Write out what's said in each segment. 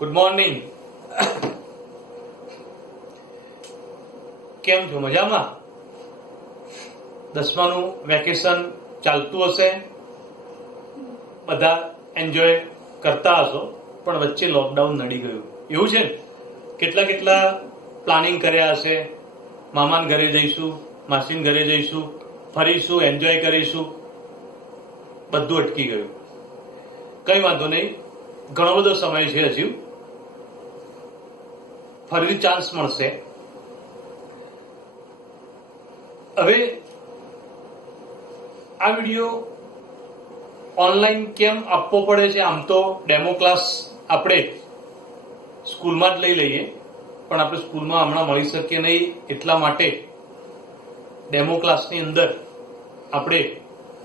Good morning. કેમ છો? મજામાં? 10માનું વેકેશન ચાલતું હશે, બધા એન્જોય કરતા હશો, પણ વચ્ચે લોકડાઉન નડી ગયું એવું છે. કેટલા પ્લાનિંગ કર્યા હશે, મામાના ઘરે જઈશું, માસીના ઘરે જઈશું, ફરીશું, એન્જોય કરીશું, બધું અટકી ગયું. કઈ વાંધો નહીં, ઘણો બધો સમય છે હજી, ફરીથી ચાન્સ મળશે. હવે આ વિડીયો ઓનલાઈન કેમ આપવો પડે છે? આમ તો ડેમો ક્લાસ આપણે સ્કૂલમાં જ લઈ લઈએ, પણ આપણે સ્કૂલમાં હમણાં મળી શકીએ નહીં, એટલા માટે ડેમો ક્લાસની અંદર આપણે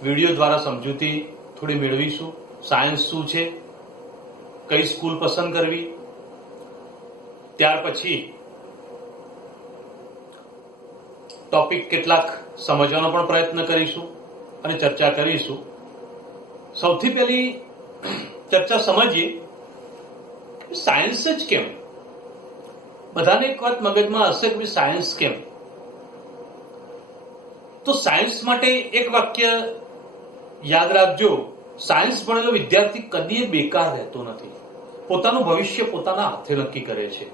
વિડીયો દ્વારા સમજૂતી થોડી મેળવીશું. સાયન્સ શું છે, કઈ સ્કૂલ પસંદ કરવી, ત્યાર પછી ટોપિક કેટલાક સમજવાનો પણ પ્રયત્ન કરીશું અને ચર્ચા કરીશું. સૌથી પહેલી ચર્ચા સમજીએ સાયન્સ જ કેમ. બધાને એક વાત મગજમાં હશે કે સાયન્સ કેમ. તો સાયન્સ માટે એક વાક્ય યાદ રાખજો: સાયન્સ ભણેલો વિદ્યાર્થી કદી બેકાર રહેતો નથી. પોતાનું ભવિષ્ય પોતાના હાથે નક્કી કરે છે.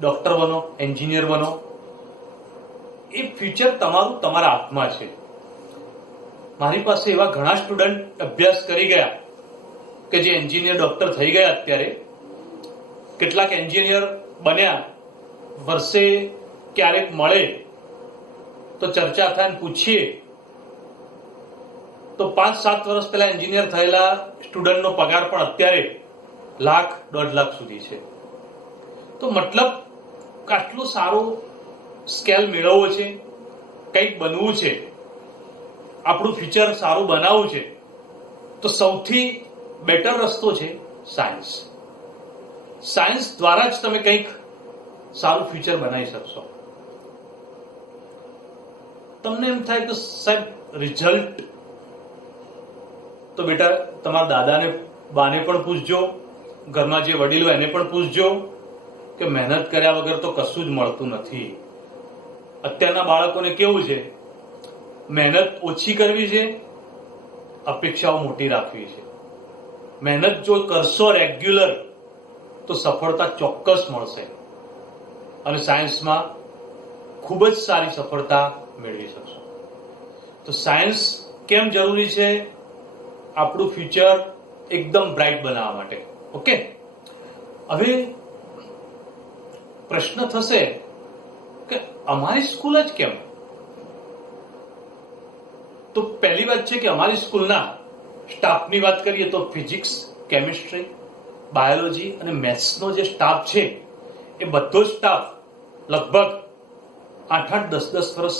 ડોક્ટર બનો, એન્જિનિયર બનો, એ ફ્યુચર તમારું તમારા હાથમાં છે. મારી પાસે એવા ઘણા સ્ટુડન્ટ અભ્યાસ કરી ગયા કે જે એન્જિનિયર, ડોક્ટર થઈ ગયા. અત્યારે કેટલાક એન્જિનિયર બન્યા, વર્ષે ક્યારેક મળે તો ચર્ચા થાય, પૂછીએ તો 5-7 વર્ષ પહેલા એન્જિનિયર થયેલા સ્ટુડન્ટનો પગાર પણ અત્યારે લાખ, 1.5 લાખ સુધી છે. તો મતલબ આટલું સારું સ્કેલ મેળવવો છે, કંઈક બનવું છે, આપણું ફ્યુચર સારું બનાવવું છે, તો સૌથી બેટર રસ્તો છે સાયન્સ. સાયન્સ દ્વારા જ તમે કંઈક સારું ફ્યુચર બનાવી શકશો. તમને એમ થાય કે સાહેબ રિઝલ્ટ તો બેટા તમારા દાદાને, બાને પણ પૂછજો, ઘરમાં જે વડીલો એને પણ પૂછજો કે મહેનત કર્યા વગર તો કશું જ મળતું નથી. અત્યારના બાળકોને કેવું છે, મહેનત ઓછી કરવી છે, અપેક્ષાઓ મોટી રાખવી છે. મહેનત જો કરશો રેગ્યુલર તો સફળતા ચોક્કસ મળશે અને સાયન્સમાં ખૂબ જ સારી સફળતા મેળવી શકશો. તો સાયન્સ કેમ જરૂરી છે? આપણું ફ્યુચર એકદમ બ્રાઇટ બનાવવા માટે. ઓકે, હવે પ્રશ્ન થશે કે અમારી સ્કૂલ જ કેમ? તો પહેલી વાત છે કે અમારી સ્કૂલના સ્ટાફની વાત કરીએ તો ફિઝિક્સ, કેમિસ્ટ્રી, બાયોલોજી અને મેથ્સનો જે સ્ટાફ છે એ બધો સ્ટાફ લગભગ 8-8, 10-10 વર્ષ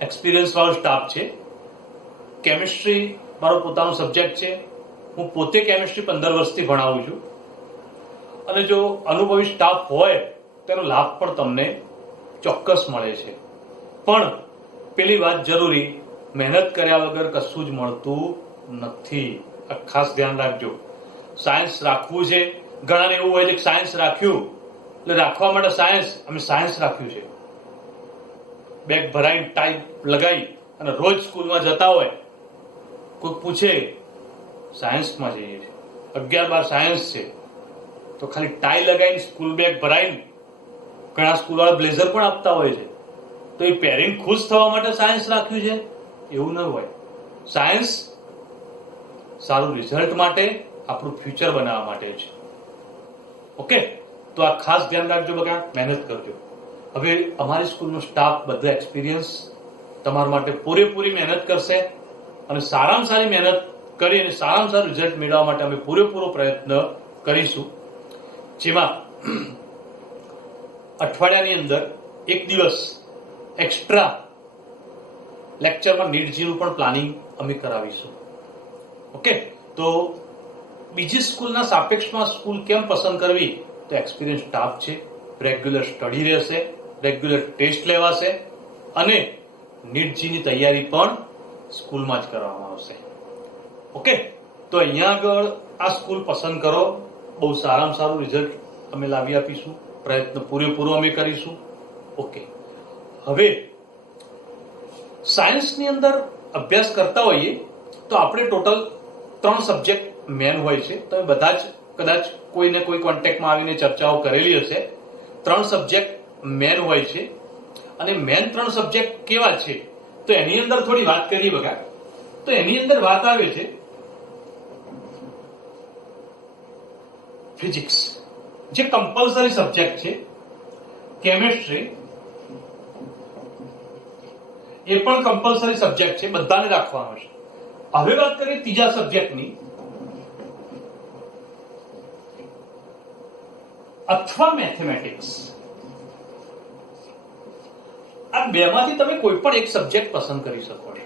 એક્સપિરિયન્સ વાળો સ્ટાફ છે. કેમિસ્ટ્રી મારો પોતાનો સબ્જેક્ટ છે. હું પોતે કેમિસ્ટ્રી 15 વર્ષથી ભણાવું છું અને જો અનુભવી સ્ટાફ હોય તેનો લાભ પણ તમને ચોક્કસ મળે છે. પણ પેલી વાત જરૂરી, મહેનત કર્યા વગર કશું જ મળતું નથી. આ ખાસ ધ્યાન રાખજો. સાયન્સ રાખવું છે, ઘણાને એવું હોય છે કે સાયન્સ રાખ્યું એટલે રાખવા માટે સાયન્સ, અમે સાયન્સ રાખ્યું છે, બેગ ભરાઈને ટાઈ લગાવી અને રોજ સ્કૂલમાં જતા હોય. કોઈ પૂછે સાયન્સમાં જઈએ છીએ, 11-12 સાયન્સ છે, તો ખાલી ટાઈ લગાવીને સ્કૂલ બેગ ભરાઈને, ઘણા સ્કૂલ વાળા બ્લેઝર પણ આપતા હોય છે, તો એ પહેરીને ખુશ થવા માટે સાયન્સ રાખ્યું છે એવું ન હોય. સાયન્સ સારું રિઝલ્ટ માટે, આપણું ફ્યુચર બનાવવા માટે છે. ઓકે, તો આ ખાસ ધ્યાન રાખજો. બકા મહેનત કરજો. હવે અમારી સ્કૂલનો સ્ટાફ બધો એક્સપિરિયન્સ તમારા માટે પૂરેપૂરી મહેનત કરશે અને સારામાં સારી મહેનત કરી અને સારામાં સારું રિઝલ્ટ મેળવવા માટે અમે પૂરેપૂરો પ્રયત્ન કરીશું. જેમાં અઠવાડિયાની અંદર એક દિવસ એક્સ્ટ્રા લેક્ચરમાં નીટજીનું પણ પ્લાનિંગ અમે કરાવીશું. ઓકે, તો બીજી સ્કૂલના સાપેક્ષમાં સ્કૂલ કેમ પસંદ કરવી? તો એક્સપિરિયન્સ સ્ટાફ છે, રેગ્યુલર સ્ટડી રહેશે, રેગ્યુલર ટેસ્ટ લેવાશે અને નીટજીની તૈયારી પણ સ્કૂલમાં જ કરવામાં આવશે. ઓકે, તો અહીંયા આગળ આ સ્કૂલ પસંદ કરો બહુ સારામાં સારું રિઝલ્ટ અમે લાવી આપીશું, પ્રયત્ન પૂરેપૂરો અમે કરીશું. ઓકે, હવે સાયન્સની અંદર અભ્યાસ કરતા હોઈએ તો આપણે ટોટલ 3 સબ્જેક્ટ મેન હોય છે. તમે બધા જ કદાચ કોઈને કોઈ કોન્ટેક્ટમાં આવીને ચર્ચાઓ કરેલી હશે. 3 સબ્જેક્ટ મેન હોય છે અને મેન 3 સબ્જેક્ટ કેવા છે તો એની અંદર થોડી વાત કરીએ. બગા તો એની અંદર વાત આવે છે ફિઝિક્સ જે કમ્પલસરી સબ્જેક્ટ છે, કેમેસ્ટ્રી એ પણ કમ્પલસરી સબ્જેક્ટ છે, બધાને રાખવાનો છે. હવે વાત કરીએ ત્રીજા સબ્જેક્ટની અથવા મેથેમેટિક્સ. આ બેમાંથી તમે કોઈ પણ એક સબ્જેક્ટ પસંદ કરી શકો છો.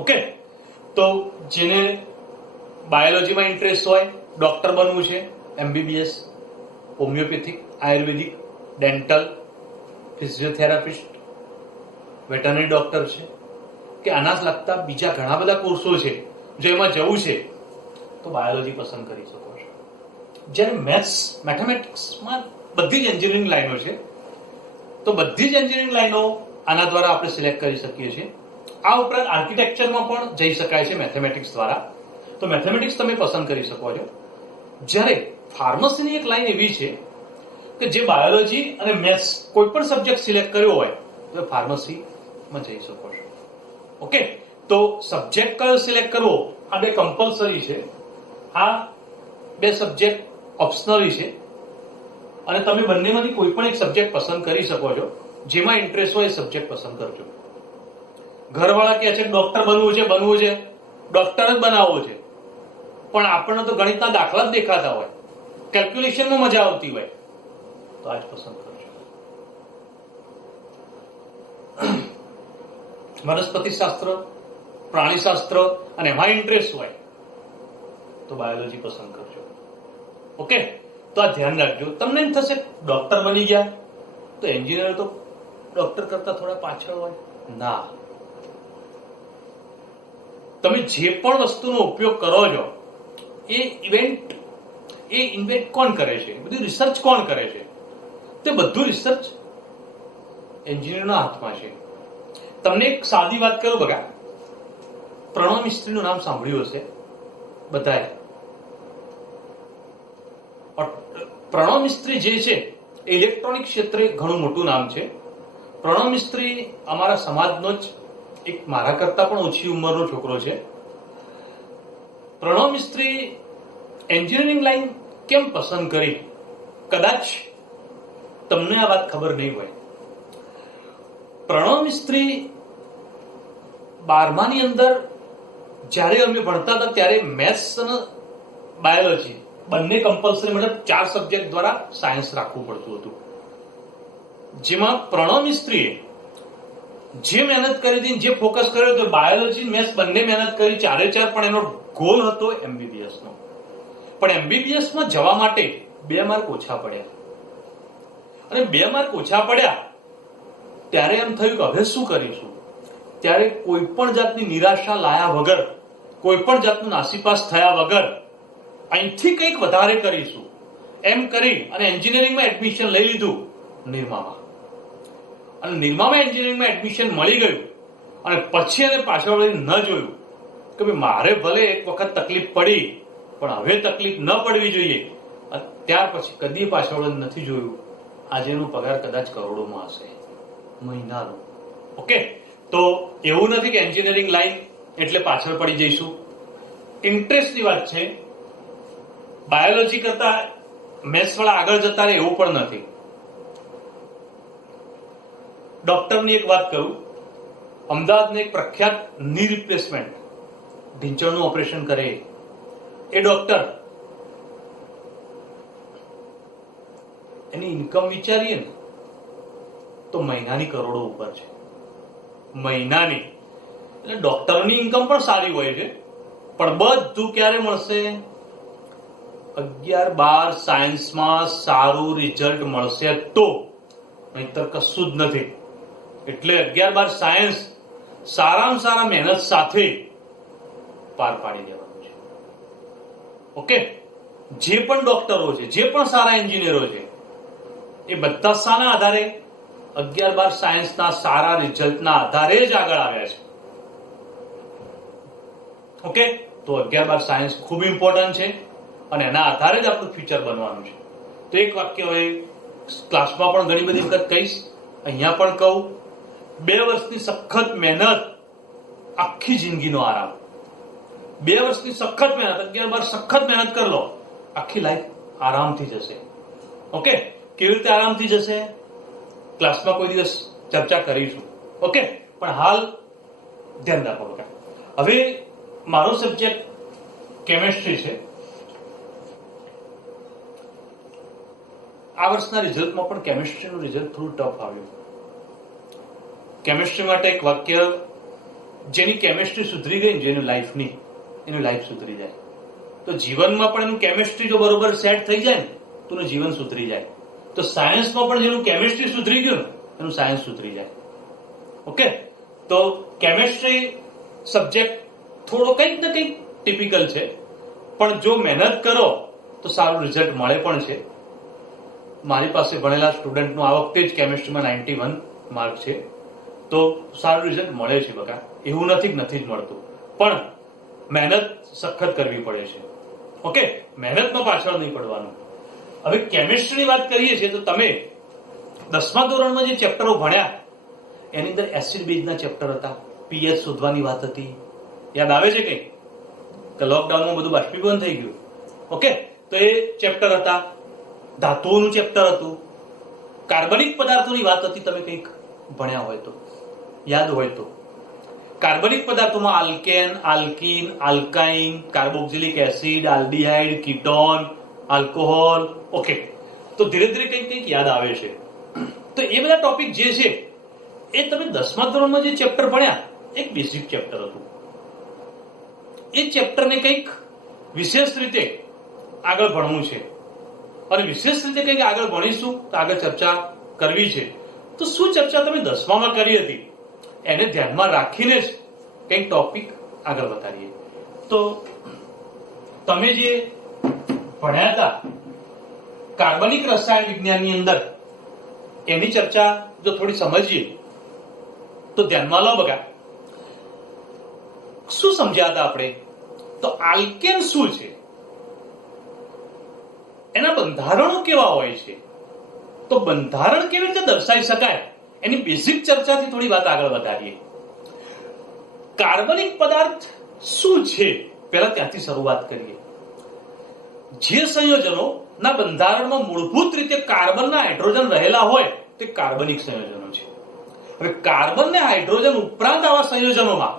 ઓકે, તો જેને બાયોલોજીમાં ઇન્ટરેસ્ટ હોય, ડોક્ટર બનવું છે, એમબીબીએસ, હોમિયોપેથિક, આયુર્વેદિક, ડેન્ટલ, ફિઝિયોથેરાપિસ્ટ, વેટરનરી ડોક્ટર છે કે આના જ લગતા બીજા ઘણા બધા કોર્સો છે, જો એમાં જવું છે તો બાયોલોજી પસંદ કરી શકો છો. જ્યારે મેથ્સ મેથેમેટિક્સમાં બધી જ એન્જિનિયરિંગ લાઈનો છે, તો બધી જ એન્જિનિયરિંગ લાઈનો આના દ્વારા આપણે સિલેક્ટ કરી શકીએ છીએ. આ ઉપરાંત આર્કિટેક્ચરમાં પણ જઈ શકાય છે મેથેમેટિક્સ દ્વારા, તો મેથેમેટિક્સ તમે પસંદ કરી શકો છો. જ્યારે ફાર્મસીની એક લાઈન એવી છે કે જે બાયોલોજી અને મેથ્સ કોઈ પણ સબ્જેક્ટ સિલેક્ટ કર્યો હોય તો ફાર્મસીમાં જઈ શકો છો. ઓકે, તો સબ્જેક્ટ કયો સિલેક્ટ કરવો આ બે કમ્પલસરી છે, આ બે સબ્જેક્ટ ઓપ્શનલી છે અને તમે બંનેમાંથી કોઈ પણ એક સબ્જેક્ટ પસંદ કરી શકો છો. જેમાં ઇન્ટરેસ્ટ હોય એ સબ્જેક્ટ પસંદ કરજો. ઘરવાળા કહે છે ડોક્ટર બનવું છે, ડોક્ટર જ બનાવવો છે, પણ આપણને તો ગણિતના દાખલા જ દેખાતા હોય, કેલ્ક્યુલેશનમાં મજા આવતી હોય, તો આજ પસંદ કરજો. વનસ્પતિ શાસ્ત્ર, પ્રાણીશાસ્ત્ર અને એમાં ઇન્ટરેસ્ટ હોય તો બાયોલોજી પસંદ કરજો. ઓકે, તો આ ધ્યાન રાખજો. તમને એમ થશે ડોક્ટર બની ગયા તો એન્જિનિયર તો ડોક્ટર કરતા થોડા પાછળ હોય. ના, તમે જે પણ વસ્તુનો ઉપયોગ કરો છો એ ઇન્વેન્ટ કોણ કરે છે, બધું રિસર્ચ કોણ કરે છે, તે બધું રિસર્ચ એન્જિનિયરના હાથમાં છે. તમને એક સાદી વાત કરું બગા, પ્રણવ મિસ્ત્રીનું નામ સાંભળ્યું હશે બધાએ. પ્રણવ મિસ્ત્રી જે છે ઇલેક્ટ્રોનિક ક્ષેત્રે ઘણું મોટું નામ છે. પ્રણવ મિસ્ત્રી અમારા સમાજનો જ એક મારા કરતા પણ ઓછી ઉંમરનો છોકરો છે. પ્રણવ મિસ્ત્રી એન્જિનિયરિંગ લાઈન કેમ પસંદ કરી, કદાચ તમને આ વાત ખબર નહીં હોય. પ્રણવ મિસ્ત્રી 12માની અંદર જ્યારે અમે ભણતા હતા ત્યારે મેથ્સ અને બાયોલોજી બંને કમ્પલસરી, મતલબ 4 સબ્જેક્ટ દ્વારા સાયન્સ રાખવું પડતું હતું. જેમાં પ્રણવ મિસ્ત્રીએ જે મહેનત કરી હતી, જે ફોકસ કર્યો હતો, બાયોલોજી મેથ્સ બંને મહેનત કરી, 4 પણ એનો ગોલ હતો એમબીબીએસ નો. પણ એમબીબીએસ માં જવા માટે 2 માર્ક ઓછા પડ્યા અને 2 માર્ક ઓછા પડ્યા ત્યારે એમ થયું કે હવે શું કરીશું. ત્યારે કોઈ પણ જાતની નિરાશા લાયા વગર, કોઈ પણ જાતનું નાસીપાસ થયા વગર અહીંથી કંઈક વધારે કરીશું એમ કરી અને એન્જિનિયરિંગમાં એડમિશન લઈ લીધું નિરમામાં. અને નિરમામાં એન્જિનિયરિંગમાં એડમિશન મળી ગયું અને પછી એને પાછળ વળી ન જોયું કે ભાઈ મારે ભલે એક વખત તકલીફ પડી પણ હવે તકલીફ ન પડવી જોઈએ. ત્યાર પછી કદી પાછળ નથી જોયું. આજેનો પગાર કદાચ કરોડોમાં હશે મહિનાનો. ઓકે, તો એવું નથી કે એન્જિનિયરિંગ લાઈન એટલે પાછળ પડી જઈશું. ઇન્ટરેસ્ટની વાત છે. બાયોલોજી કરતા મેથ્સ વાળા આગળ જતા રહે એવું પણ નથી. ડોક્ટરની એક વાત કરું, અમદાવાદને એક પ્રખ્યાત ની રિપ્લેસમેન્ટ ઢીંચણનું ઓપરેશન કરે એ ડોક્ટર, એની ઇન્કમ વિચારીએ ને તો મહિનાની કરોડો ઉપર છે. મહિનાની. એટલે ડોક્ટરની ઇન્કમ પણ સારી હોય છે, પણ બધું ક્યારે મળશે? 11-12 સાયન્સમાં સારું રિઝલ્ટ મળશે તો, નહીતર કશું જ નથી. એટલે 11-12 સાયન્સ સારામાં સારા મહેનત સાથે પાર પાડી દેવાનું છે. ઓકે, જે પણ ડોક્ટરો છે, જે પણ સારા એન્જિનિયરો છે, એ બધા શાના આધારે 11-12 સાયન્સના સારા રિઝલ્ટના આધારે જ આગળ આવ્યા છે. ઓકે, તો 11-12 સાયન્સ ખૂબ ઇમ્પોર્ટન્ટ છે અને એના આધારે જ આપણું ફ્યુચર બનવાનું છે. તો એક વાક્ય હવે ક્લાસમાં પણ ઘણી બધી વખત કહીશ, અહીંયા પણ કહું, 2 વર્ષની સખત મહેનત, આખી જિંદગીનો આરામ. 2 વર્ષની સખત મહેનત, 11-12 સખત મહેનત કરી લો, આખી લાઈફ આરામથી જશે. ઓકે, કેવી રીતે આરામથી જશે ક્લાસમાં કોઈ દિવસ ચર્ચા કરીશું. ઓકે, પણ હાલ ધ્યાન રાખો બકા. હવે મારો સબ્જેક્ટ કેમેસ્ટ્રી છે. આ વર્ષના રિઝલ્ટમાં પણ કેમેસ્ટ્રીનું રિઝલ્ટ થોડું ટફ આવ્યું. કેમેસ્ટ્રી માટે એક વાક્ય, જેની કેમેસ્ટ્રી સુધરી ગઈ, જેની લાઈફની, એની લાઈફ સુધરી જાય. તો જીવનમાં પણ એનું કેમેસ્ટ્રી જો બરોબર સેટ થઈ જાય ને તો એનું જીવન સુધરી જાય. તો સાયન્સમાં પણ જેનું કેમેસ્ટ્રી સુધરી ગયું ને એનું સાયન્સ સુધરી જાય. ઓકે, તો કેમેસ્ટ્રી સબ્જેક્ટ થોડો કંઈક ને કંઈક ટિપિકલ છે, પણ જો મહેનત કરો તો સારું રિઝલ્ટ મળે પણ છે. મારી પાસે ભણેલા સ્ટુડન્ટનું આ વખતે જ કેમેસ્ટ્રીમાં 91 માર્ક છે, તો સારું રિઝલ્ટ મળે છે બકા. એવું નથી જ મળતું, પણ મહેનત સખત કરવી પડે છે. ઓકે, મહેનતમાં પાછળ નહીં પડવાનું. હવે કેમિસ્ટ્રીની વાત કરીએ છીએ તો તમે 10મા ધોરણમાં જે ચેપ્ટરો ભણ્યા એની અંદર એસિડ બેઝના ચેપ્ટર હતા, પીએચ શોધવાની વાત હતી. યાદ આવે છે કે લોકડાઉનમાં બધું બાષ્પીભવન થઈ ગયું. ઓકે, તો એ ચેપ્ટર હતા. ધાતુઓનું ચેપ્ટર હતું, કાર્બનિક પદાર્થોની વાત હતી. તમે કંઈક ભણ્યા હોય તો, યાદ હોય તો, કાર્બનિક પદાર્થોમાં alkane, alkene, alkyne, carboxylic acid, aldehyde, ketone, alcohol. Okay, તો ધીરે ધીરે કંઈક યાદ આવે છે. તો એ બધા ટોપિક જે છે એ તમે 10મા ધોરણમાં જે ચેપ્ટર ભણ્યા એક બેઝિક ચેપ્ટર હતું. એ ચેપ્ટરને કંઈક વિશેષ રીતે આગળ ભણવું છે અને વિશેષ રીતે કંઈક આગળ ભણીશું તો આગળ ચર્ચા કરવી છે. તો શું ચર્ચા તમે 10મામાં કરી હતી એને ધ્યાનમાં રાખીને જ કંઈક ટોપિક આગળ વધારીએ. તો તમે જે ભણ્યા હતા કાર્બનિક રસાયણ વિજ્ઞાનની અંદર એની ચર્ચા જો થોડી સમજીએ તો ધ્યાનમાં લો બગા. શું સમજ્યા હતા આપણે? તો આલ્કેન શું છે, એના બંધારણો કેવા હોય છે, તો બંધારણ કેવી રીતે દર્શાવી શકાય એની બેઝિક ચર્ચાથી થોડી વાત આગળ વધારીએ. કાર્બનિક પદાર્થ શું છે પહેલા ત્યાંથી શરૂઆત કરીએ. જે સંયોજનો ના બંધારણમાં મૂળભૂત રીતે કાર્બનના હાઇડ્રોજન રહેલા હોય તે કાર્બનિક સંયોજનો છે. હવે કાર્બન ને હાઇડ્રોજન ઉપરાંત આવા સંયોજનોમાં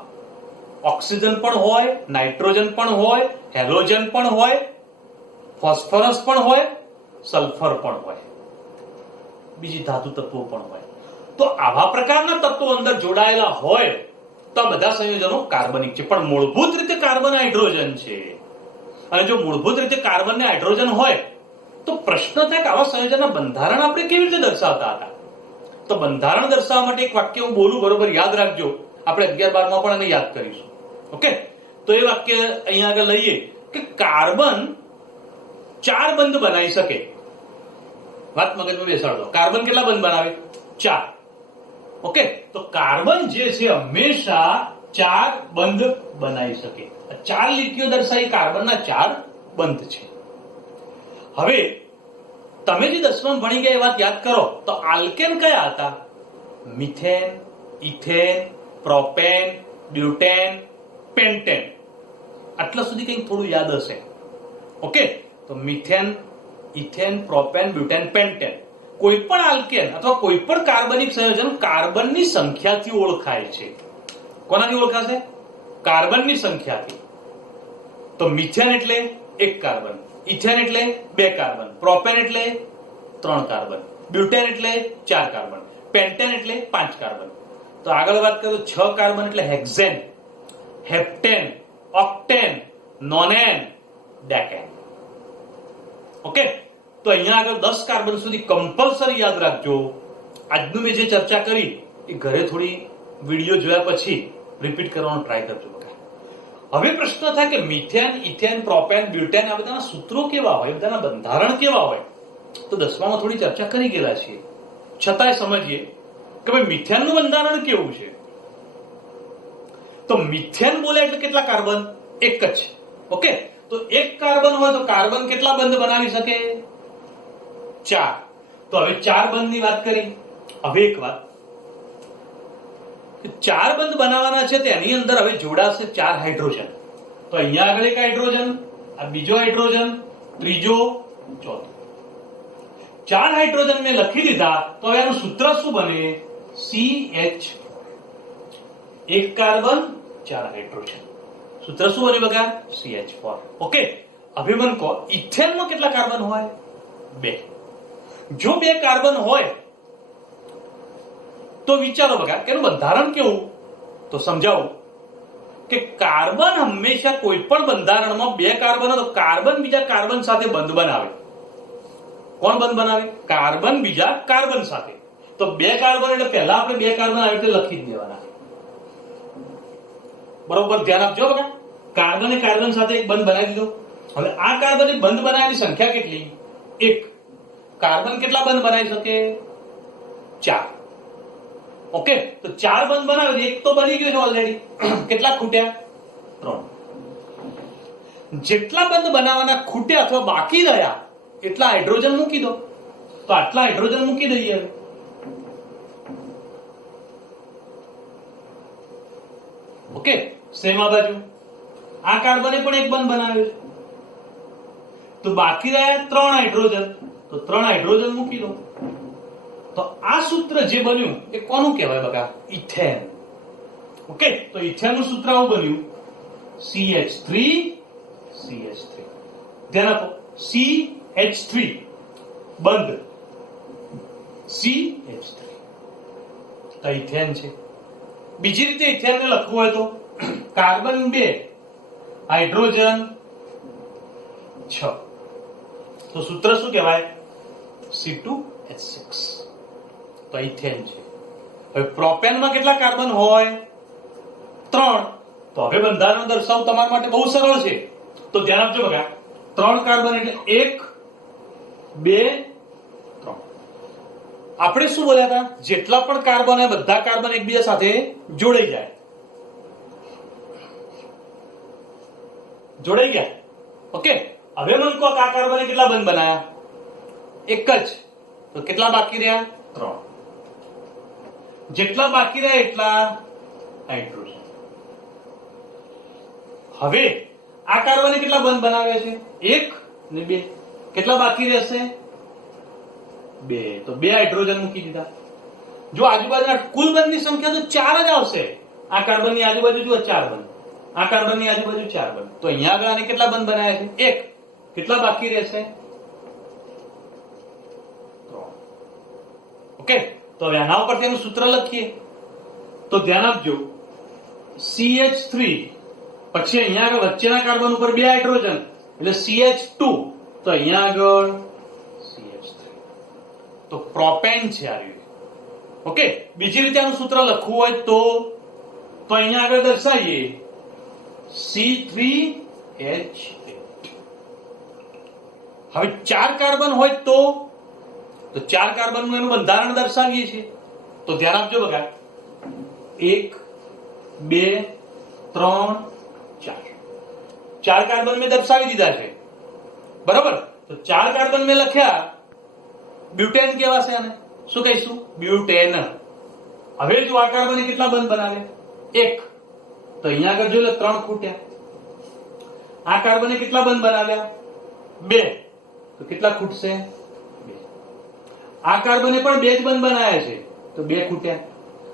ઓક્સિજન પણ હોય, નાઇટ્રોજન પણ હોય, હેલોજન પણ હોય, ફોસ્ફરસ પણ હોય, સલ્ફર પણ હોય, બીજી ધાતુ તત્વો પણ હોય. તો આવા પ્રકારના તત્વો અંદર જોડાયેલા હોય તો આ બધા સંયોજનો કાર્બનિક છે. પણ મૂળભૂત રીતે કાર્બન હાઇડ્રોજન છે. અને જો મૂળભૂત રીતે કાર્બન ને હાઇડ્રોજન હોય તો પ્રશ્ન થાય કે આવા સંયોજનના બંધારણ આપણે કેવી રીતે દર્શાવતા હતા? તો બંધારણ દર્શાવવા માટે એક વાક્ય હું બોલું, બરોબર યાદ રાખજો. આપણે 11-12માં પણ એને યાદ કરીશું. ઓકે, તો એ વાક્ય અહીંયા આગળ લઈએ કે કાર્બન 4 બંધ બનાવી શકે. વાત મગજમાં બેસાડો. કાર્બન કેટલા બંધ બનાવે? 4. ઓકે, તો કાર્બન જે છે હંમેશા 4 બંધ બનાવી શકે. 4 લીટીઓ દર્શાવી કાર્બનના 4 બંધ છે. હવે તમે જે 10માં ભણી ગયા એ વાત યાદ કરો તો આલ્કેન કયા હતા? Methane, ethane, propane, butane, pentane. આટલા સુધી કંઈક થોડું યાદ હશે. ઓકે, તો methane, ethane, propane, butane, pentane. કોઈ પણ આલ્કેન અથવા કોઈ પણ કાર્બનિક સંયોજન કાર્બનની સંખ્યાથી ઓળખાય છે. કોનાથી ઓળખાશે? કાર્બનની સંખ્યાથી. તો મિથેન એટલે 1 કાર્બન, ઇથેન એટલે 2 કાર્બન, પ્રોપેન એટલે 3 કાર્બન, બ્યુટેન એટલે 4 કાર્બન, પેન્ટેન એટલે 5 કાર્બન. તો આગળ વાત કરું 6 કાર્બન એટલે hexane, heptane, octane, nonane, ડેકેન. Okay, તો અહીંયા આગળ 10 કાર્બન સુધી કમ્પલસરી યાદ રાખજો. આજનું મેં જે ચર્ચા કરી એ ઘરે થોડી વિડીયો જોયા પછી રિપીટ કરવાનો ટ્રાય કરજો. હવે પ્રશ્ન થાય કે મિથેન, ઇથેન, પ્રોપેન, બ્યુટેન આ બધાના સૂત્રો કેવા હોય, બધાના બંધારણ કેવા હોય? તો 10મામાં થોડી ચર્ચા કરી ગયેલા છીએ, છતાંય સમજીએ કે ભાઈ મિથેનનું બંધારણ કેવું છે. તો મિથેન બોલે એટલે કેટલા કાર્બન? એક જ. ઓકે, તો એક કાર્બન હોય તો કાર્બન કેટલા બંધ બનાવી શકે? 4. તો હવે 4 બંધની વાત કરી. હવે એક વાત, 4 બંધ બનાવવાના છે, તેની અંદર હવે જોડાશે 4 હાઇડ્રોજન. તો અહીંયા આગળ એક હાઇડ્રોજન, આ બીજો હાઇડ્રોજન, ત્રીજો, ચોથો. 4 હાઇડ્રોજન મેં લખી દીધા. તો હવે આનું સૂત્ર શું બને? CH. એક કાર્બન, 4 હાઇડ્રોજન. સૂત્ર શું બને બગા? CH4. ઓકે, હવે મને કહો ઇથેનમાં કેટલા કાર્બન હોય? 2. જો 2 કાર્બન હોય તો વિચારો બગા કે એનું બંધારણ કેવું? તો સમજાવું કે કાર્બન હંમેશા કોઈ પણ બંધારણમાં 2 કાર્બન હોય તો કાર્બન બીજા કાર્બન સાથે બંધ બનાવે. કોણ બંધ બનાવે? કાર્બન બીજા કાર્બન સાથે. તો 2 કાર્બન એટલે પહેલા આપણે 2 કાર્બન આવી રીતે લખી જ દેવાના. બરોબર, ધ્યાન આપજો બગા. કાર્બને કાર્બન સાથે એક બંધ બનાવી દીધો. હવે આ કાર્બને બંધ બનાવવાની સંખ્યા કેટલી? 1. કાર્બન કેટલા બંધ બનાવી શકે? 4. ઓકે, તો 4 બંધ બનાવે, એક તો બની ગયો છે ઓલરેડી. કેટલા ખૂટ્યા? 3. જેટલા બંધ બનાવવાના ખૂટ્યા અથવા બાકી રહ્યા એટલા હાઇડ્રોજન મૂકી દો. તો આટલા હાઇડ્રોજન મૂકી દઈએ. ઓકે, સેમ આ બાજુ આ કાર્બને પણ એક બંધ બનાવ્યો છે. તો બાકી રહ્યા 3 હાઇડ્રોજન. તો 3 હાઇડ્રોજન મૂકી દો. તો આ સૂત્ર જે બન્યું એ કોનું કહેવાય બગા? ઇથેન. ઓકે, તો ઇથેનનું સૂત્ર આવું બન્યું CH3 CH3. ધ્યાન આપો, CH3 બંધ, CH3 તો ઇથેન છે. બીજી રીતે ઇથેનને લખવું હોય તો કાર્બન 2 હાઇડ્રોજન 6. તો સૂત્ર શું કહેવાય? C2H6. તો ઇથેન છે. હવે પ્રોપેનમાં કેટલા કાર્બન હોય? 3. તો હવે બંધારણ દર્શાવવું તમારા માટે બહુ સરળ છે. તો ધ્યાન આપજો બગા, 3 કાર્બન એટલે 1 2 3. આપણે શું બોલ્યા હતા? જેટલા પણ કાર્બન હોય બધા કાર્બન એકબીજા સાથે જોડાઈ જાય. જોડાઈ ગયા. ઓકે, હવે મને કહો આ કાર્બને કેટલા બંધ બનાયા? 1 જ. તો કેટલા બાકી રહ્યા? 3. જેટલા બાકી રહ્યા એટલા હાઇડ્રોજન. હવે આ કાર્બને કેટલા બંધ બનાવ્યા છે? 1 ને 2. કેટલા બાકી રહેશે? 2. તો 2 હાઇડ્રોજન મૂકી દીધા. જો આજુબાજુના કુલ બંધની સંખ્યા તો 4 જ આવશે. આ કાર્બનની આજુબાજુ જુઓ 4 બંધ, આ કાર્બનની આજુબાજુ 4 બંધ. તો અહીંયા આગળ આને કેટલા બંધ બનાવ્યા છે? 1. કેટલા બાકી રહેશે? 3. ઓકે, તો હવે આના ઉપરથી એનું સૂત્ર લખીએ. તો ધ્યાન આપજો, CH3 પછી અહીંયા આગળ વચ્ચેના કાર્બન ઉપર 2 હાઇડ્રોજન એટલે CH2. તો અહીંયા આગળ CH3. તો પ્રોપેન છે આ રીતે. ઓકે, બીજી રીતે આનું સૂત્ર લખવું હોય તો અહીંયા આગળ દર્શાવીએ C3H8. હવે 4 કાર્બન હોય તો 4 કાર્બનનું એનું બંધારણ દર્શાવીએ છીએ. તો ધ્યાન આપજો બગા, 1 2 3 4. 4 કાર્બન મેં દર્શાવી દીધા છે. બરાબર, તો 4 કાર્બન મેં લખ્યા. બ્યુટેન કહેવાશે આને. શું કહીશું? બ્યુટેન. હવે જો આ કાર્બને કેટલા બંધ બનાવે? 1. તો અહીંયા આગળ જોઈ લો 3 ખૂટ્યા. આ કાર્બને કેટલા બંધ બનાવ્યા? 2. તો કેટલા ખૂટશે? 2. આ કાર્બને પણ 2 જ બંધ બનાવ્યા છે તો 2 ખૂટ્યા.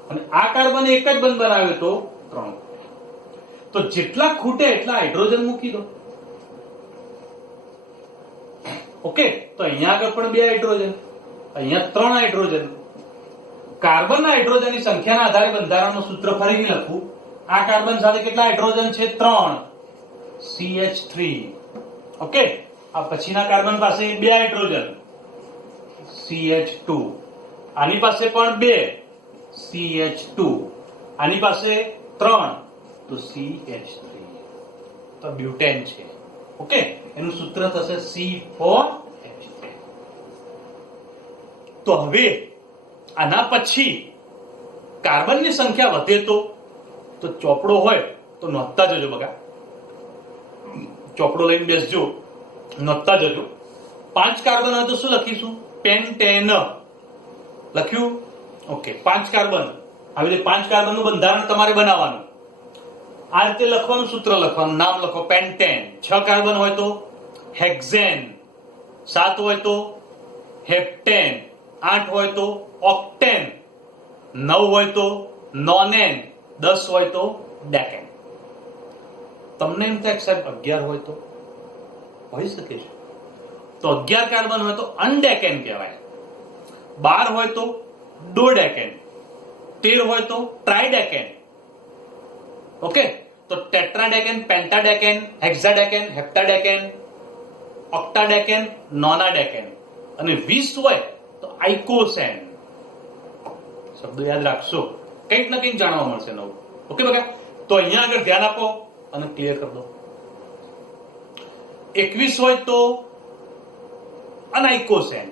અને આ કાર્બને એક જ બંધ બનાવ્યો તો 3. તો જેટલા ખૂટે એટલા હાઇડ્રોજન મૂકી દો. ઓકે, તો અહીંયા આગળ પણ 2 હાઇડ્રોજન, અહીંયા 3 હાઇડ્રોજન. કાર્બનના હાઇડ્રોજનની સંખ્યાના આધારે બંધારણનું સૂત્ર ફરીથી લખું. આ કાર્બન સાથે કેટલા હાઇડ્રોજન છે? 3. CH3. ઓકે, આ પછીના કાર્બન પાસે 2 હાઇડ્રોજન CH2. આની પાસે પણ 2 CH2. આની પાસે 3 તો CH3. તો બ્યુટેન છે. ઓકે, એનું સૂત્ર થશે C4H3. તો હવે આના પછી કાર્બનની સંખ્યા વધે તો ચોપડો હોય તો નોંધતા જજો બગા, ચોપડો લઈને બેસજો, નોંધતા જજો. 5 કાર્બન હોય તો શું લખીશું? પેન્ટેન લખ્યું. Okay, 5 carbon. આવી રીતે 5 કાર્બનનું બંધારણ તમારે બનાવવાનું. આ રીતે લખવાનું, સૂત્ર લખવાનું, નામ લખો પેન્ટેન. 6 કાર્બન હોય તો હેક્ઝેન, 7 હોય તો હેપ્ટેન, 8 હોય તો ઓક્ટેન, 9 હોય તો નોનેન, 10 હોય તો ડેકેન. તમને એમ થાય સાહેબ 11 હોય તો હોઈ શકે છે, તો 11 કાર્બન હોય તો અનડેકેન કહેવાય. 12 હોય તો ડોડેકેન, 13 હોય તો ટ્રાઇડેકેન. ઓકે, તો ટેટ્રાડેકેન, પેન્ટાડેકેન, હેક્સાડેકેન, હેપ્ટાડેકેન, ઓક્ટાડેકેન, નોનાડેકેન. અને 20 હોય તો આઇકોસેન. શબ્દો યાદ રાખશો, કંઈક ના કંઈક જાણવા મળશે નવું. ઓકે બકા, તો અહીંયા આગળ ધ્યાન આપો અને ક્લિયર કરી દો. 21 હોય તો અનાઇકોસેન,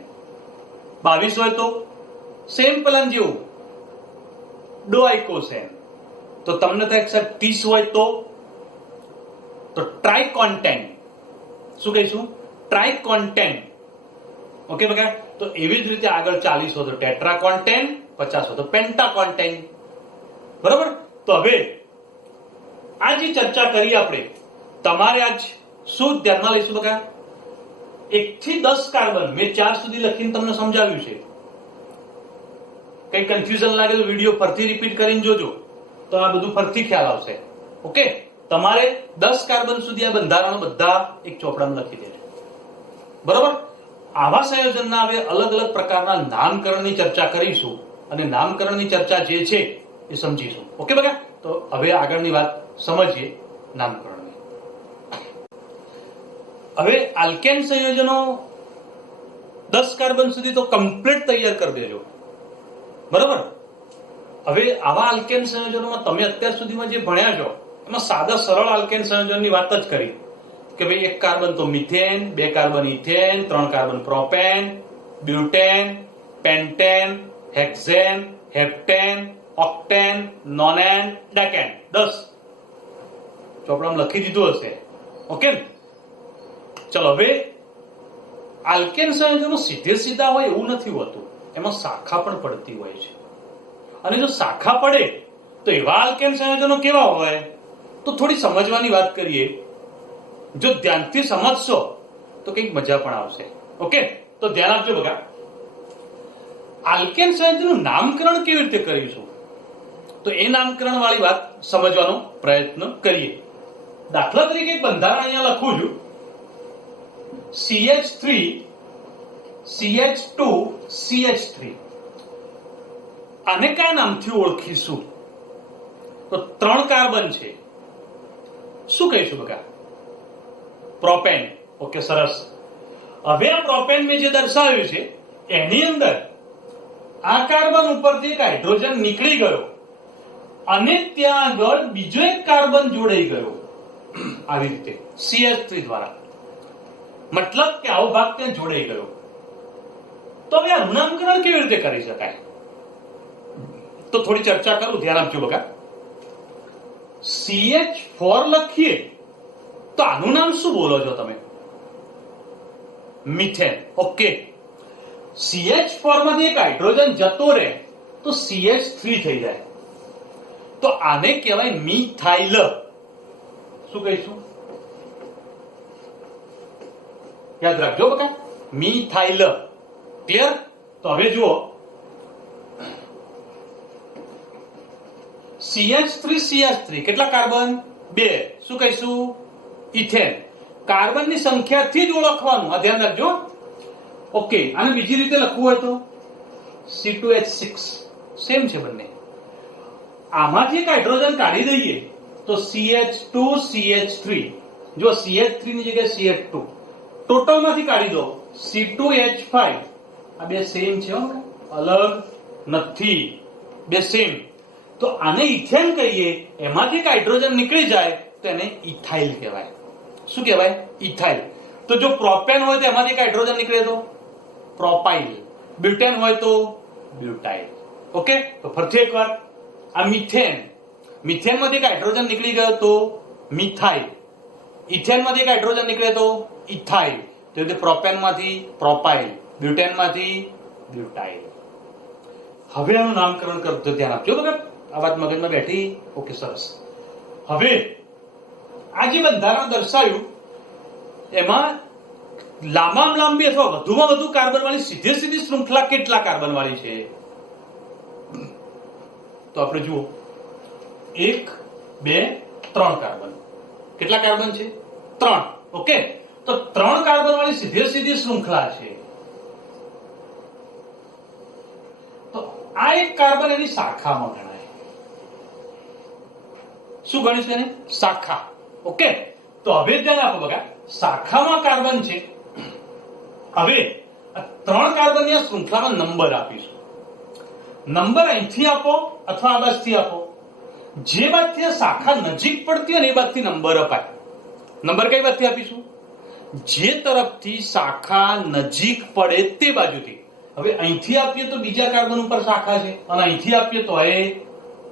22 હોય તો સેમ પ્લાન જેવું ડોઆઇકોસેન. તો તમને થાય સાહેબ 30 હોય તો ટ્રાઇકોન્ટેન. શું કહીશું? ટ્રાઇકોન્ટેન. ઓકે બકા, તો એવી જ રીતે આગળ 40 હોય તો ટેટ્રાકોન્ટેન, 50 હોય તો પેન્ટાકોન્ટેન. બરાબર. તો હવે આ જે ચર્ચા કરી આપણે, તમારે આજ શું ધ્યાનમાં લઈશું બકા? 1 થી 10 કાર્બન મેં 4 સુધી લખીને તમને સમજાવ્યું છે. કઈ કન્ફ્યુઝન લાગે તો વિડીયો ફરીથી રિપીટ કરીને જોજો, તો આ બધું ફરીથી ખ્યાલ આવશે. ઓકે, તમારે 10 કાર્બન સુધી આ બંધારણ બધા એક ચોપડામાં લખી દેજો. બરોબર. આવા સંયોજનના હવે અલગ અલગ પ્રકારના નામકરણની ચર્ચા કરીશું અને નામકરણની ચર્ચા જે છે એ સમજીશું. ઓકે બકા, તો હવે આગળની વાત સમજીએ નામકરણની. હવે આલ્કેન સંયોજનો 10 કાર્બન સુધી તો કમ્પ્લીટ તૈયાર કરી દેજો. બરાબર. હવે આવા આલ્કેન સંયોજનોમાં તમે અત્યાર સુધીમાં જે ભણ્યા છો એમાં સાદા સરળ આલ્કેન સંયોજનની વાત જ કરી કે ભાઈ 1 કાર્બન તો methane, 2 carbon ethane, 3 carbon propane, butane, pentane, hexane, heptane, octane, nonane, decane. 10 ચોપડામાં લખી દીધું હશે. ઓકે, ચલો. હવે આલ્કેન સંયોજનો સીધે સીધા હોય એવું નથી હોતું, એમાં શાખા પણ પડતી હોય છે. અને જો શાખા પડે તો એવા આલ્કેન સંયોજનો કેવા હોય તો થોડી સમજવાની વાત કરીએ. જો ધ્યાનથી સમજશો તો કંઈક મજા પણ આવશે. ઓકે, તો ધ્યાન આપજો બગા. આલ્કેન સંયોજનનું નામકરણ કેવી રીતે કરીશું તો એ નામકરણ વાળી વાત સમજવાનો પ્રયત્ન કરીએ. દાખલા તરીકે એક બંધારણ અહીંયા લખું છું, CH3 CH2 CH3. આને કયા નામથી ઓળખીશું તો 3 કાર્બન છે. શું કહીશું બકા? પ્રોપેન. ઓકે, સરસ. હવે આ પ્રોપેન મેં જે દર્શાવ્યું છે એની અંદર આ કાર્બન ઉપરથી એક હાઇડ્રોજન નીકળી ગયો અને ત્યાં આગળ બીજો એક કાર્બન જોડાઈ ગયો, આવી રીતે CH3 દ્વારા. મતલબ કે આવો ભાગ ત્યાં જોડાઈ ગયો. તો હવે આ નામકરણ કેવી રીતે કરી શકાય તો થોડી ચર્ચા કરું, ધ્યાન આપજો બકા. CH4 લખીએ તો આનું નામ શું બોલો છો તમે? મિથેન. ઓકે, CH4 માંથી એક હાઇડ્રોજન જતો રહે તો CH3 થઈ જાય, તો આને કહેવાય મિથાઇલ. શું કહીશું? યાદ રાખજો બકા, મિથાઇલ. ક્લિયર? તો હવે જુઓ, CH3 કેટલા કાર્બન? 2. શું કહીશું? ઇથેન. કાર્બનની સંખ્યાથી જ ઓળખવાનું, આ ધ્યાન રાખજો. ઓકે, આને બીજી રીતે લખવું હોય તો C2H6. સેમ છે બંને. આમાંથી એક હાઇડ્રોજન કાઢી દઈએ તો CH2 CH3. જો CH3 ની જગ્યાએ CH2, ટોટલમાંથી કાઢી દો C2H5. આ બે સેમ છે, અલગ નથી, બે સેમ. તો આને ઇથેન કહીએ. એમાંથી એક હાઇડ્રોજન નીકળી જાય તો એને ઇથાઇલ કહેવાય. શું કહેવાય? ઇથાઇલ. તો જો પ્રોપેન હોય તો એમાંથી એક હાઇડ્રોજન નીકળે તો પ્રોપાઇલ, બ્યુટેન હોય તો બ્યુટાઇલ. ઓકે, તો ફરીથી એકવાર આ મિથેન, મિથેન માંથી એક હાઇડ્રોજન નીકળી ગયો તો મિથાઇલ, ઇથેન માંથી એક હાઇડ્રોજન નીકળે તો ઇથાઇલ, તો એટલે પ્રોપેન માંથી પ્રોપાઇલ, બ્યુટેન માંથી બ્યુટાઇલ. હવે આનું નામકરણ કરતો ધ્યાન આપજો બરાબર. આ વાત મગજમાં બેઠી? ઓકે, સરસ. હવે આ જે બંધારણ દર્શાવ્યું એમાં લાંબામાં લાંબી અથવા વધુમાં વધુ કાર્બન વાળી સીધી સીધી શૃંખલા કેટલા કાર્બન વાળી છે? તો આપણે જુઓ, 1 2 3 કાર્બન. કેટલા કાર્બન છે? 3. ઓકે, તો 3 કાર્બન વાળી સીધી સીધી શૃંખલા છે. તો આ એક કાર્બન એની શાખામાં ગણાય. શું ગણીશું એને? શાખા. ઓકે, તો હવે ધ્યાન આપો બગા, શાખામાં કાર્બન છે. હવે આ 3 કાર્બનની શૃંખલામાં નંબર આપીશું. નંબર અહીંથી આપો અથવા આ બાજુથી આપો. જે બાજુથી શાખા નજીક પડતી હોય ને એ બાજુથી નંબર અપાય. નંબર કઈ બાજુથી આપીશું? જે તરફથી શાખા નજીક પડે તે બાજુથી. હવે અહીંથી આપીએ તો બીજા કાર્બન ઉપર શાખા છે અને અહીંથી આપીએ તો એ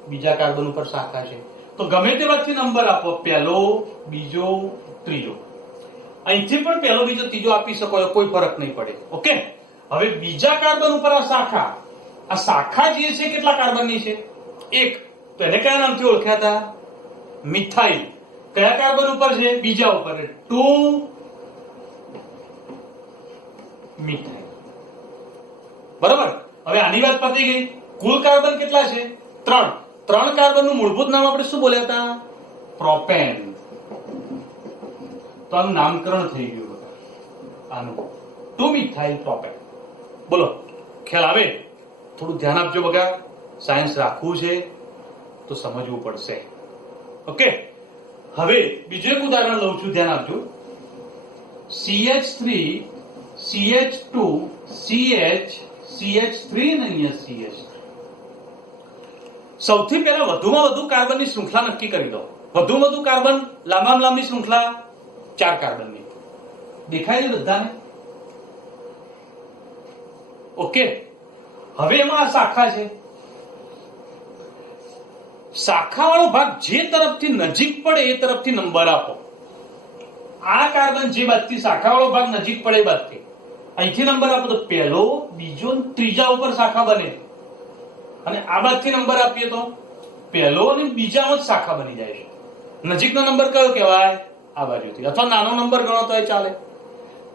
બીજા કાર્બન ઉપર શાખા છે. તો ગમે તે બાજુથી નંબર આપો, પહેલો, બીજો, ત્રીજો. અહીંથી પણ પહેલો, બીજો, ત્રીજો આપી શકો, કોઈ ફરક નહીં પડે. ઓકે, હવે બીજા કાર્બન ઉપર આ શાખા જે છે કેટલા કાર્બનની છે? 1. તો એને કયા નામથી ઓળખ્યા હતા? મિથાઇલ. કયા કાર્બન ઉપર છે? બીજા ઉપર. 2 મિથાઇલ. બરાબર. હવે આની વાત પતી ગઈ. કુલ કાર્બન કેટલા છે? 3. 3 કાર્બન નું મૂળભૂત નામ આપણે શું બોલ્યા હતા? પ્રોપેન. તો આનું નામકરણ થઈ ગયું આનું 2 મિથાઇલ પ્રોપેન. બોલો, ખ્યાલ આવે? થોડું ધ્યાન આપજો બગા, સાયન્સ રાખવું છે તો સમજવું પડશે. ઓકે, હવે બીજું એક ઉદાહરણ લઉં છું, ધ્યાન આપજો. CH3 CH2 CH3 ને અહીંયા CH. સૌથી પહેલા વધુમાં વધુ કાર્બનની શૃંખલા નક્કી કરી દો. વધુમાં વધુ કાર્બન, લાંબામાં લાંબી શૃંખલા 4 કાર્બનની. દેખાય છે બધાને? ઓકે, હવે એમાં આ શાખા છે. શાખા વાળો ભાગ જે તરફથી નજીક પડે એ તરફથી નંબર આપો. આ કાર્બન જે બાજુથી શાખા વાળો ભાગ નજીક પડે એ બાજુથી અહીંથી નંબર આપો તો પહેલો, બીજો, ત્રીજા ઉપર શાખા બને. અને આ બાજુથી નંબર આપીએ તો પહેલો અને બીજામાં જ શાખા બની જાય છે. નજીકનો નંબર કયો કહેવાય? આ બાજુથી. અથવા નાનો નંબર ગણો તો ચાલે.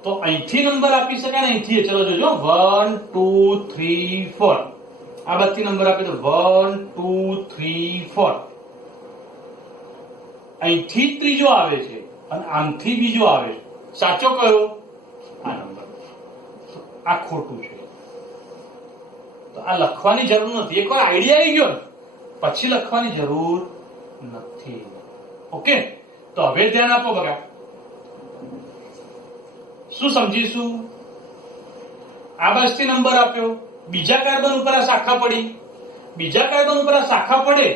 તો અહીંથી નંબર આપી શકાય ને અહીંથી. ચલો જોજો, 1 2 3 4. આ બાજુથી નંબર આપી તો 1 2 3 4. અહીંથી ત્રીજો આવે છે અને આમથી બીજો આવે છે. સાચો કયો? આ નંબર. આ ખોટું છે. તો આ લખવાની જરૂર નથી. એકવાર આઈડિયા આવી ગયો ને પછી લખવાની જરૂર નથી. ઓકે, તો હવે ધ્યાન આપો બગા. શું સમજીશું? આ બાજુથી નંબર આપ્યો, બીજા કાર્બન ઉપર આ શાખા પડી. બીજા કાર્બન ઉપર આ શાખા પડે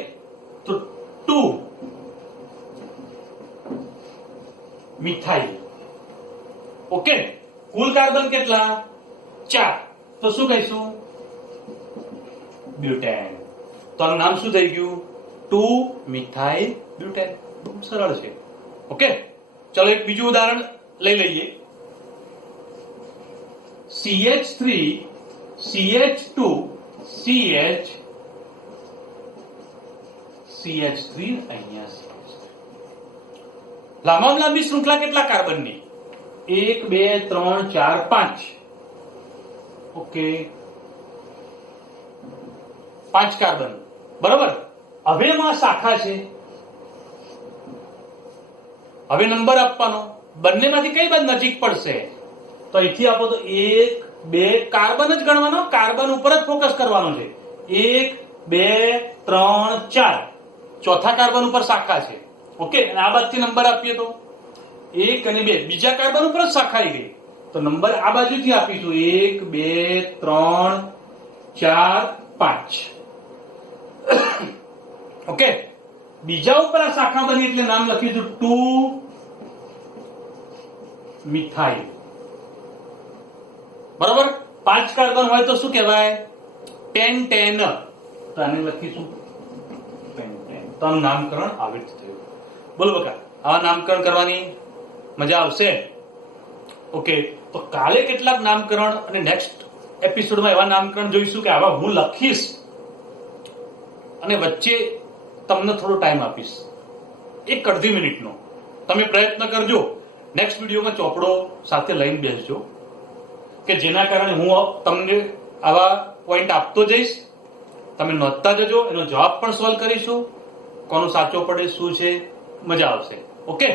તો 2 મિથાઇલ. ઓકે, કુલ કાર્બન કેટલા? 4. તો શું કહીશું? બ્યુટેન. તો આનું નામ શું થઈ ગયું? 2 મિથાઇલ બ્યુટેન. બહુ સરળ છે. ઓકે, ચલો એક બીજું ઉદાહરણ લઈ લઈએ. CH3 CH2 CH3 અહીંયા લાંબામાં લાંબી શૃંખલા કેટલા કાર્બનની? 1 2 3 4 5. Okay, 5 carbon. બરાબર. હવે એમાં શાખા છે. હવે નંબર આપવાનો. બંનેમાંથી કઈ બાજુ નજીક પડશે? તો અહીંથી આપો તો 1 2 કાર્બન જ ગણવાનો. કાર્બન ઉપર જ ફોકસ કરવાનો છે. 1 2 3 4. ચોથા કાર્બન ઉપર શાખા છે. ઓકે, અને આ બાજુથી નંબર આપીએ તો 1 અને 2. બીજા કાર્બન ઉપર જ શાખા આવી ગઈ. તો નંબર આ બાજુથી આપીશું 1 2 3 4 5. ઓકે, બીજા ઉપર આ શાખા બની એટલે નામ લખીશું 2 મિથાઇલ. બરોબર. 5 કાર્બન હોય તો શું કહેવાય? પેન્ટેન. તો આને લખીશું પેન્ટેન. તો આનું નામકરણ આવી રીતે થયું. બોલો બકા, આવા નામકરણ કરવાની મજા આવશે? ઓકે, તો કાલે કેટલાક નામકરણ અને નેક્સ્ટ એપિસોડમાં એવા નામકરણ જોઈશું કે આવા હું લખીશ અને વચ્ચે તમને થોડો ટાઈમ આપીશ, 1-1.5 મિનિટનો. તમે પ્રયત્ન કરજો નેક્સ્ટ વિડીયોમાં ચોપડો સાથે લઈને બેસજો, કે જેના કારણે હું તમને આવા પોઈન્ટ આપતો જઈશ, તમે નોંધતા જજો, એનો જવાબ પણ સોલ્વ કરીશું, કોનો સાચો પડે શું છે, મજા આવશે. ઓકે,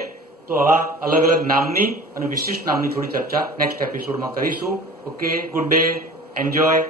તો આવા અલગ અલગ નામની અને વિશિષ્ટ નામની થોડી ચર્ચા નેક્સ્ટ એપિસોડમાં કરીશું. Okay, good day, enjoy.